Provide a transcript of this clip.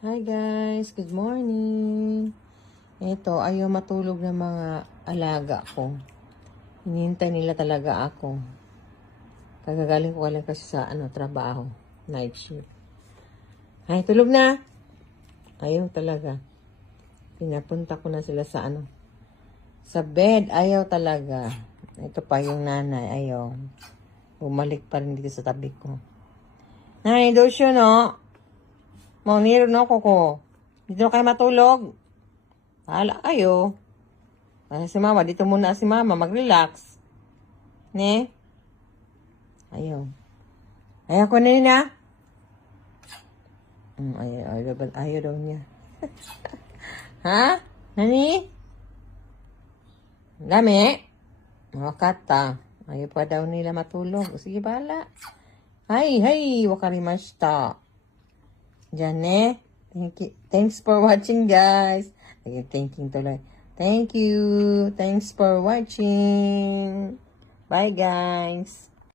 Hi guys, good morning. Ito, ayaw matulog ng mga alaga ko. Hinihintay nila talaga ako. Kagagaling ko lang kasi sa trabaho, night shift. Ay, tulog na. Ayaw talaga. Pinapunta ko na sila sa sa bed. Ayaw talaga. Ito pa yung nanay, ayaw. Bumalik pa rin dito sa tabi ko. Nanay, doon siya, no? Mauniro no ko. Dito na kayo matulog. Hala kayo. Si mama, dito muna si mama. Mag-relax. Ne? Ayaw. Ayaw ko na yun ayaw daw niya. Ha? Nani? Dami? Mga kata. Ayaw pa daw nila matulog. Sige, bahala. Hay, wakarimashita. Diyan Thanks for watching, guys. Thanking tuloy. Thank you. Thanks for watching. Bye, guys.